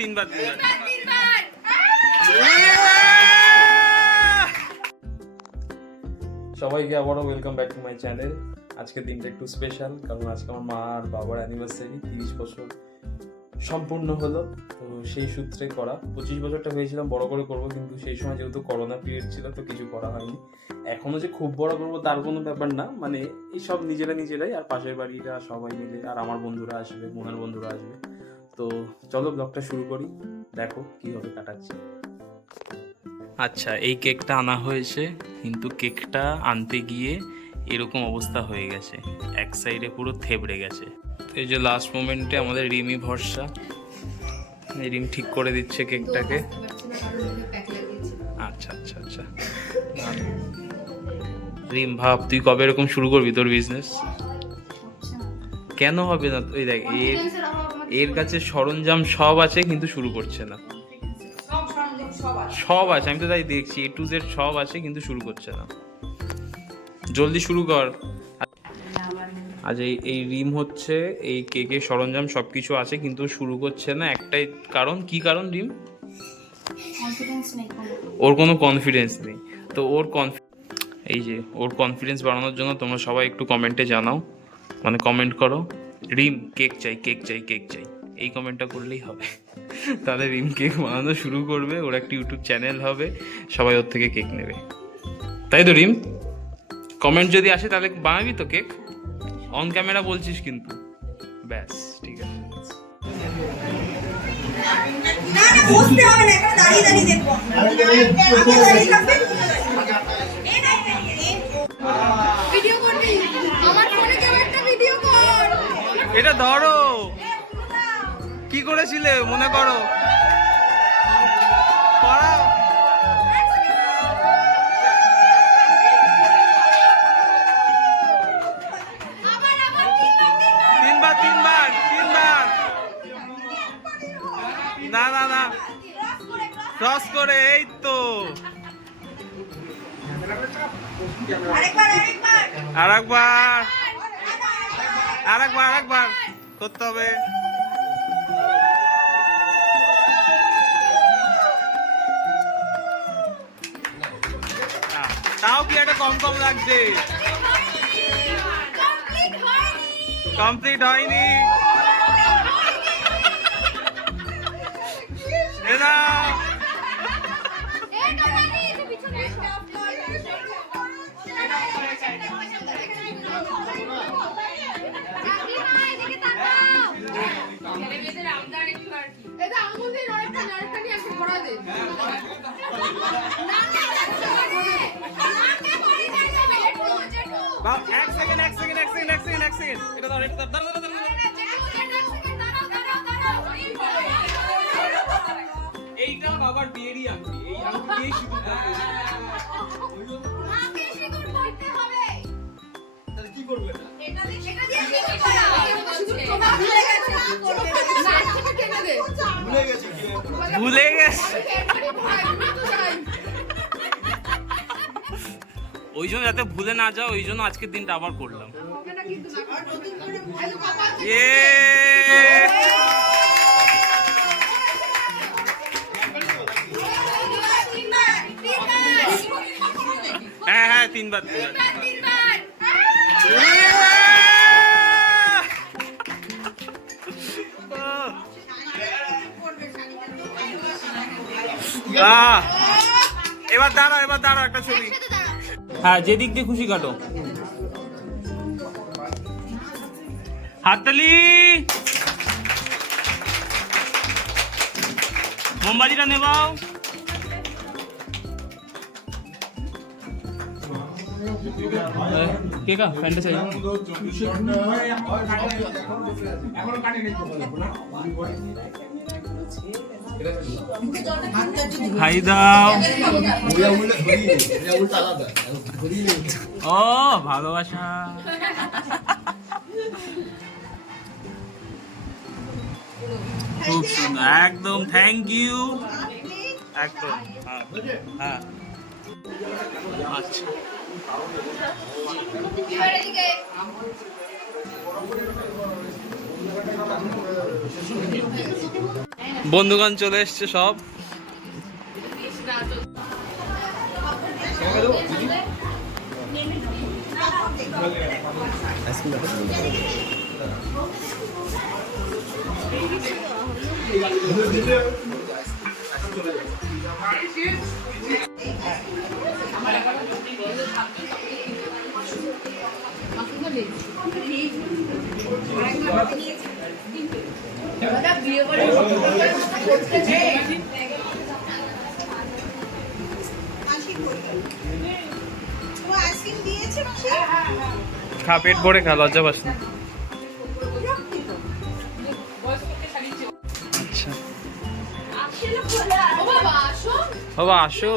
তিনবার সবাইকে আবারও welcome back to my channel. আজকের দিনটা একটু স্পেশাল, কারণ আজকে আমার মা আর বাবার অ্যানিভার্সারি, 30 বছর সম্পূর্ণ হলো। তো সেই সূত্রে করা 25 বছরটা ভেবেছিলাম বড় করে করবো, কিন্তু সেই সময় যেহেতু করোনা পিরিয়ড ছিল তো কিছু করা হয়নি। এখনও যে খুব বড় করবো তার কোনো ব্যাপার না, মানে এই সব নিজেরাই, আর পাশের বাড়িটা সবাই মিলে, আর আমার বন্ধুরা আসবে, বোনের বন্ধুরা আসবে। তো চলো ব্লগটা শুরু করি, দেখো কীভাবে কাটাচ্ছি। আচ্ছা, এই কেকটা আনা হয়েছে, কিন্তু কেকটা আনতে গিয়ে এরকম অবস্থা হয়ে গেছে, এক সাইডে পুরো থেবড়ে গেছে। তো এই যে লাস্ট মোমেন্টে আমাদের রিমি ভরসা, রিম ঠিক করে দিচ্ছে কেকটাকে। আচ্ছা আচ্ছা আচ্ছা, রিম ভাব তুই কবে এরকম শুরু করবি তোর বিজনেস? কেন হবে না? তুই দেখ, এর কাছে সরঞ্জাম সব আছে কিন্তু শুরু করছে না। সব আছে, আমি তো তাই দেখছি, A to Z সব আছে কিন্তু শুরু করছে না। জলদি শুরু কর। আজ এই রিম হচ্ছে, এই কেকের সরঞ্জাম সব কিছু আছে কিন্তু শুরু করছে না। একটাই কারণ, কি কারণ রিম? ওর কোনো কনফিডেন্স নেই। তো এই যে ওর কনফিডেন্স বাড়ানোর জন্য তোমরা সবাই একটু কমেন্টে জানাও, মানে কমেন্ট করো, রিম কেক চাই, কেক চাই, কেক চাই, এই কমেন্টটা করলেই হবে। তাহলে রিম কেক বানানো শুরু করবে, ওর একটা ইউটিউব চ্যানেল হবে, সবাই ওর থেকে কেক নেবে। তাই তো রিম? কমেন্ট যদি আসে তাহলে বানাবি তো কেক? অন ক্যামেরা বলছিস কিন্তু। ব্যাস ঠিক আছে। এটা ধরো, কি করেছিলে মনে করো? তিনবার না না না, ক্রস করে, এই তো আরেকবার করতে হবে। তাও কি একটা কম লাগছে, কমপ্লিট হয়নি। এক সেকেন্ড, এটা ধর, এইটা বাবার বিয়েরই আংটি, এই আংটি দিয়েই শুরু করতে হবে। তাহলে কি করবে? এটা দিয়ে ভুলে গেছে। ওই জন্য যাতে ভুলে না যাও, ওই জন্য আজকের দিনটা আবার করলাম। হ্যাঁ, তিনবার। এবার দাঁড়াও একটা ছবি। হ্যাঁ, যেদিক দিয়ে খুশি কাটো। হাততালি। মোমবাতিটা নেবাও। কেকা ফ্যানটা চাই। খাই দাও। ও ভালোবাসা। খুব সুন্দর, একদম থ্যাংক ইউ, একদম। হ্যাঁ আচ্ছা, বন্ধুগণ চলে এসছে সব। খা, পেট ভরে খা, লজ্জা পাস না। আচ্ছা বাবা আসো।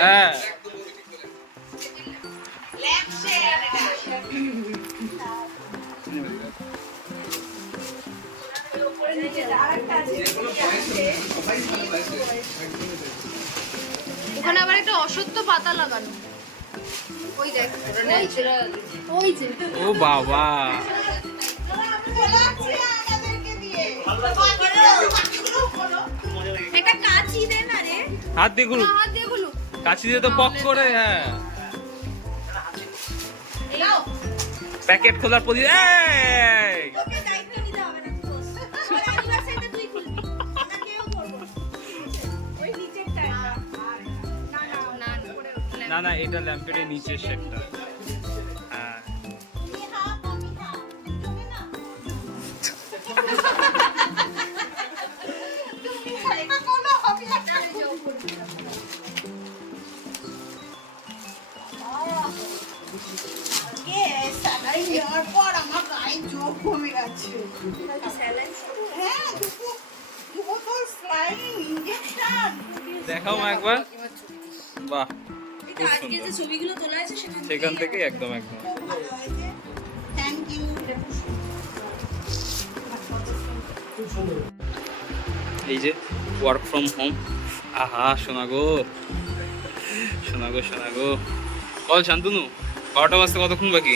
হ্যাঁ ওখানে আবার একটা অসত্য পাতা লাগানো। ওই দেখ, ওই যে ও বাবা, একটা কাঁচি দে না রে। হাত দিয়ে গুলো, হাত দিয়ে গুলো। কাছি দিয়ে তো পক করে। হ্যাঁ প্যাকেট খোলার পর ওকে দায়িত্ব নিতে হবে না তো। আমার অ্যানিভার্সারিতে তুই খুলবি, আমরা কেউ করব না। ওই নিচেরটা না উপরে উঠলে না না, এটা ল্যাম্পের নিচের শেডটা। হ্যাঁ দেখাও একবার। বাহ, আজকে যে ছবিগুলো তোলা আছে সেখান থেকে একদম একদম। এই যে ওয়ার্ক ফ্রম হোম। আহা শোনা গো, শোনা গো, শোনা গো। বল শান্তনু, 12টা বাজতে কতক্ষণ বাকি?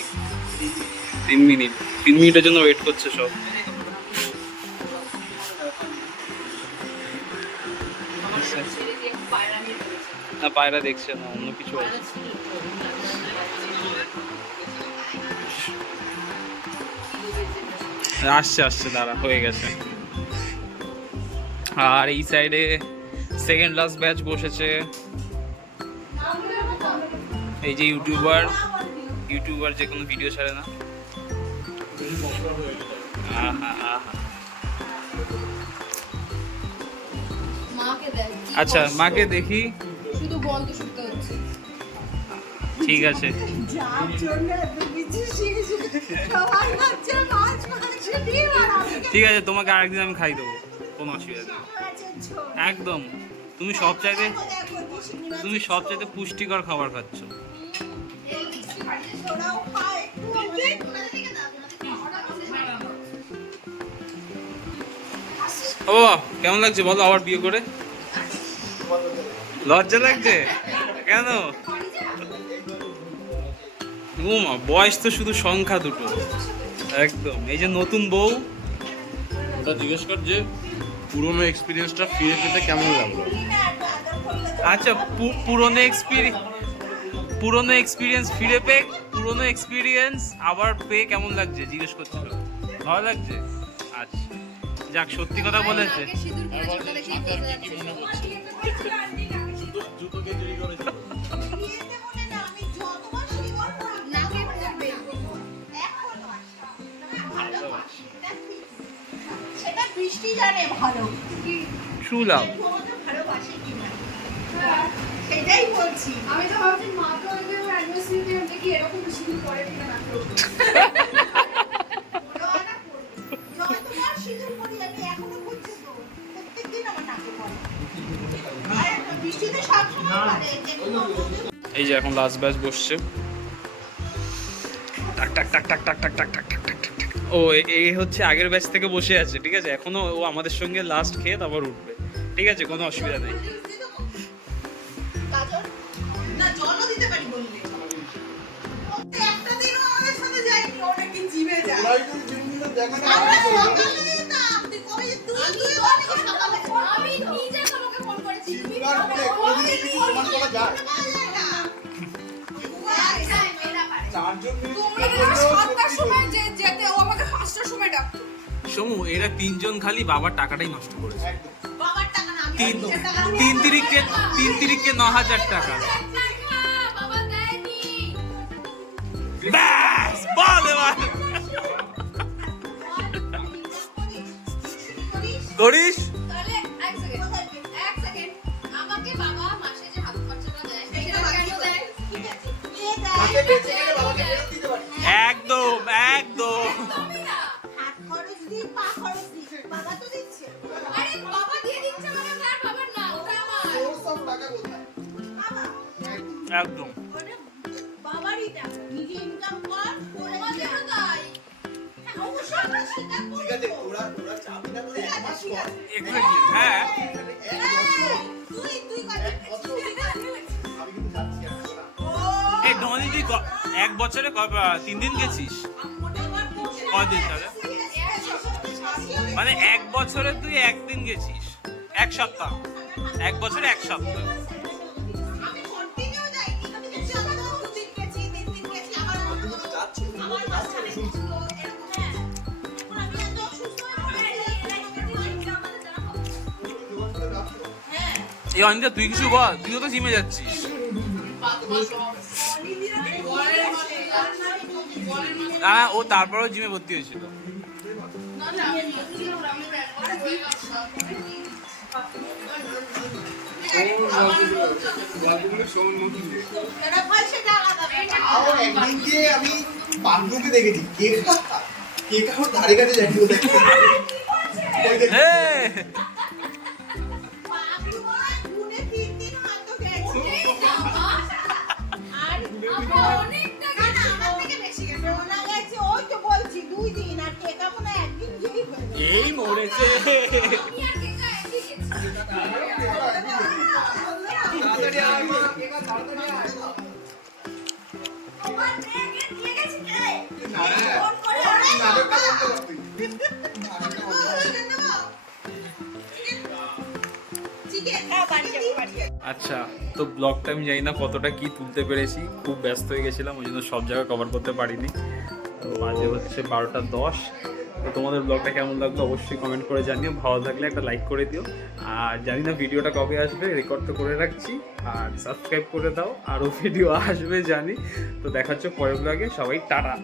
3 মিনিট। 3 মিনিটের জন্য ওয়েট করছে সব। না পায়রা দেখছে না, অন্য কিছু আছে। আসছে আসছে, দাঁড়া, হয়ে গেছে। আর এই সাইডে সেকেন্ড লাস্ট ব্যাচ বসেছে। এই যে ইউটিউবার যে কোনো ভিডিও ছাড়ে না। আচ্ছা মাকে দেখি, শুধু বন্ধ শুনতে হচ্ছে। ঠিক আছে। ঠিক আছে, তোমাকে আরেকদিন আমি খাই দেবো, কোনো অসুবিধা নেই। একদম, তুমি সবচাইতে পুষ্টিকর খাবার খাচ্ছ। ও কেমন লাগছে বলো আবার বিয়ে করে? লজ্জা লাগছে কেন? ও মা, বয়স তো শুধু সংখ্যা দুটো। একদম, এই যে নতুন বউ, ওটা জিজ্ঞেস কর যে পুরোনো এক্সপিরিয়েন্সটা ফিরে পেতে কেমন লাগলো। আচ্ছা পুরোনো এক্সপিরিয়েন্স ফিরে পেয়ে, পুরোনো এক্সপিরিয়েন্স আবার পেয়ে কেমন লাগছে জিজ্ঞেস করছিল। ভালো লাগছে? আচ্ছা যাক, সত্যি কথা বলেছে। True love. সেটাই বলছি, আমি তো ভাবছি মা তো আগে অ্যানিভার্সারিতে দেখি এরকম সিঁদুর পরে কিনা না করব। যতবার সিঁদুর পরি আমি এখনো করছি তো, প্রত্যেকদিন আমার নাকে পড়ে। আর বৃষ্টিতে সব সময় পড়ে। এই যে এখন লাস্ট ব্যাচ বসছে। টাক টাক টাক টাক টাক টাক টাক টাক টাক টাক টাক টাক। ও এই হচ্ছে আগের ব্যাচ থেকে বসে আছে, ঠিক আছে, এখনো ও আমাদের সঙ্গে লাস্ট খেয়ে তারপর উঠবে, ঠিক আছে, কোনো অসুবিধা নেই। গাজর না জলও দিতে পারি বললে একটা দিনও আমাদের সাথে যায়নি, ওটা কি জিমে যায় আমরা সকালে যেতাম, তুই কবে যে তুই অনেক সকালে আমি নিজে তোমাকে ফোন করেছি তুমি সমু এরা তিনজন খালি বাবার টাকাটাই নষ্ট করেছে। বাবার টাকা না আমি তিন নিজের টাকা তিন তিরিকে 9,000 টাকা। বাবা দেয়নি ব্যাস বল এবার করিস। তাহলে এক সেকেন্ড আমাকে বাবা মাসে যে হাত খরচাটা দেয় সেটা কেন দেয়? ঠিক আছে একদম একদম তুমি না হাত খরচ দিই পা খরচ দিই বাবা তো দিচ্ছে। আরে বাবা দিয়ে দিচ্ছে মানে কার বাবার না ওটা আমার বাবা একদম ওটা বাবারই টাকা নিজে ইনকাম কর করে আমাদেরও তাই। হ্যাঁ, অবশ্যই আমরা স্বীকার করবো। ঠিক আছে। Exactly, হ্যাঁ তুই কত এই ডনি তুই এক বছরে 3 দিন গেছিস? কদিন তাহলে? মানে এক বছরে তুই একদিন গেছিস, এক সপ্তাহ, এক বছরে এক সপ্তাহ। আমি কন্টিনিউ যাইনি, আমি গেছি আবার দুদিন গেছি, তিন দিন গেছি, আবার আমার মাঝখানে ছিল, এরকম হ্যাঁ। এখন আমি এত অসুস্থ হয়ে পড়েছি, হ্যাঁ। এই অনিতা তুই কিছু বল, তুইও তো জিমে যাচ্ছিস। না ও তারপরেও জিমে ভর্তি হয়েছিল। এটা ভাই সেটা আলাদা তাও একদিন গিয়ে আমি পান্ডুকে দেখেছি কেক আমার ধারে কাছে যাইনি ওদের এই, গুনে 3 দিন হয়তো গেছি। আর অনেক টাকা না আমার থেকে বেশি গেছে। ওনা গেছে ওই তো বলছি 2 দিন আর টেকা মনে হয় একদিন গিয়েই হয়েছে। এই মরেছে। আমি আর টেকা একই গেছি। আমার ব্যাগে দিয়ে গেছি কে? ফোন করে চিকেন হ্যাঁ বাড়ি যাবো বাড়ি যাবো। আচ্ছা, তো ব্লগটা আমি জানি না কতটা কি তুলতে পেরেছি, খুব ব্যস্ত হয়ে গেছিলাম, ওই জন্য সব জায়গা কভার করতে পারিনি। তো বাজে হচ্ছে 12:10। তো তোমাদের ব্লগটা কেমন লাগলো অবশ্যই কমেন্ট করে জানিও, ভালো লাগলে একটা লাইক করে দিও। আর জানি না ভিডিওটা কবে আসবে, রেকর্ড তো করে রাখছি, আর সাবস্ক্রাইব করে দাও, আরও ভিডিও আসবে জানি। তো দেখা হচ্ছে পরের ব্লগে, সবাই টাটা।